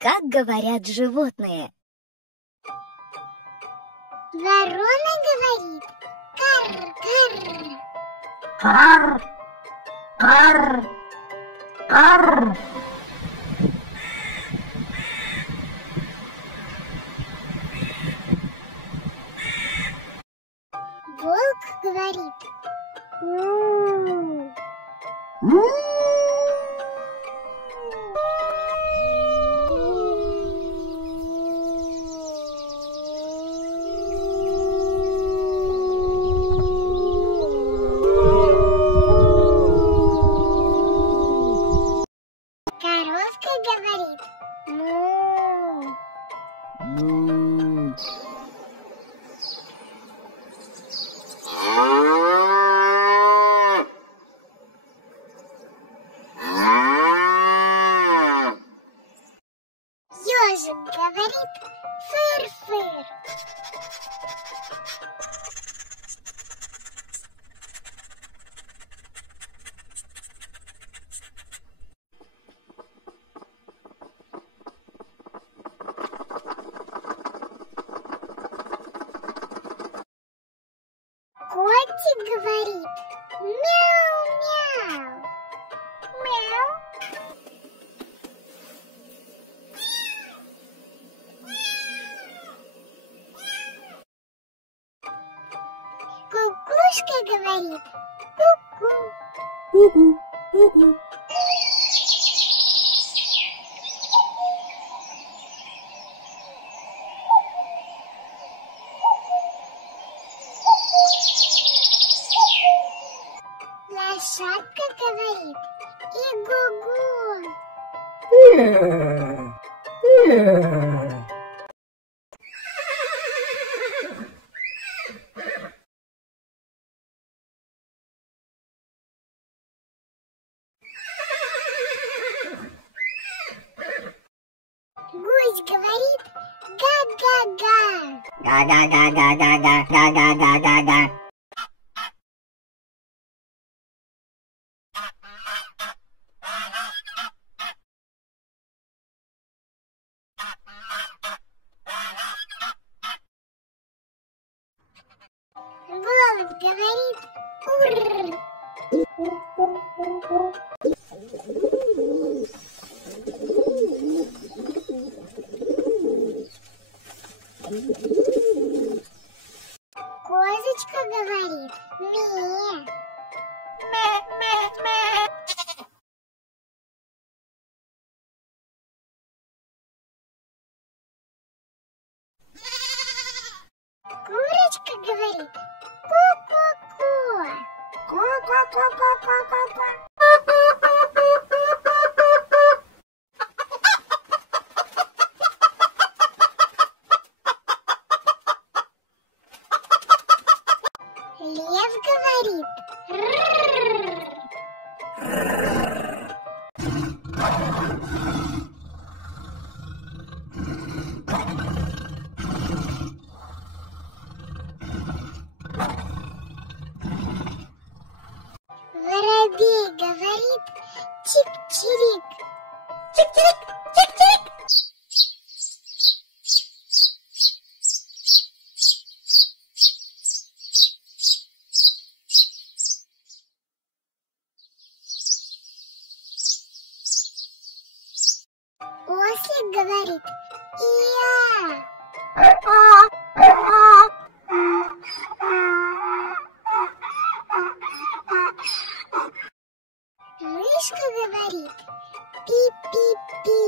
Как говорят животные. Ворона говорит кар-кар. Кар, кар, кар. Волк говорит у. Коровка говорит му. Му. Ёжик говорит фыр-фыр. Котик говорит мяу-мяу. Мяу. Кукушка говорит ку-ку. Ку-ку, ку-ку. Лошадка говорит и-гу-гу. Гусь говорит га-га-га. Га-га-га-га-га-га-га-га-га-га. Голубь говорит ур. Козочка говорит ме. Ме-ме-ме. Курочка говорит ку-ку-ку. Ку-ку-ку-ку-ку-ку. Лев говорит рррр. Воробей говорит чик-чирик. Чик-чирик, чик-чирик. Ослик говорит иа. Мышка говорит пи-пи-пи.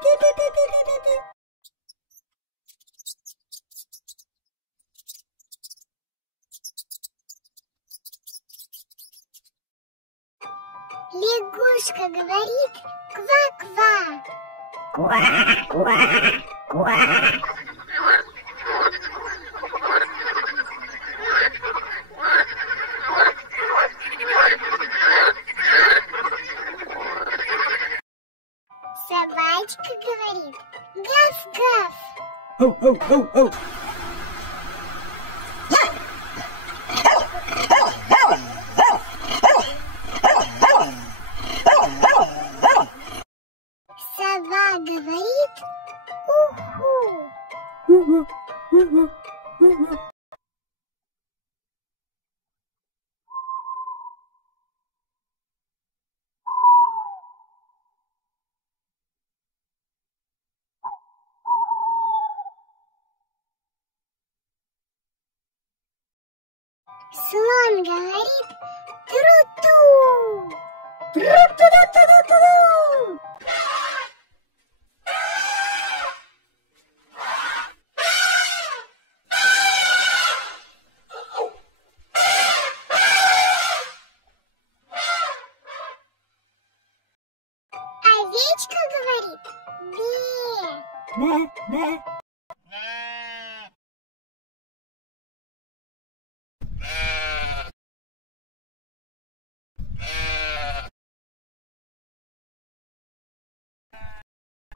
Пи-пи-пи-пи-пи-пи. Лягушка говорит ква-ква. Ква-ква-ква. Собачка говорит гав-гав. Оу-оу-оу-оу. Сова говорит уху. Уху, уху, уху. Слон говорит тру-ту. Тру-ту-ду-ту-ду-ту-ду. Овечка говорит бе. Бе-бе.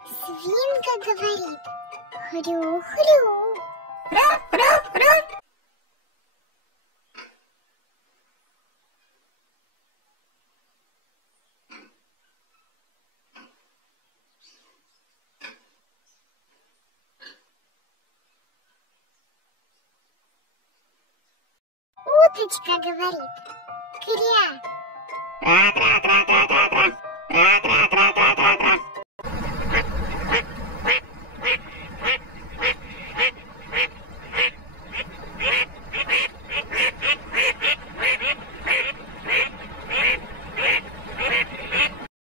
Свинка говорит хрю-хрю. Хрю-хрю-хрю. Уточка говорит кря. Тра-тра-тра-тра-тра-тра. Тра-тра-тра-тра-тра-тра.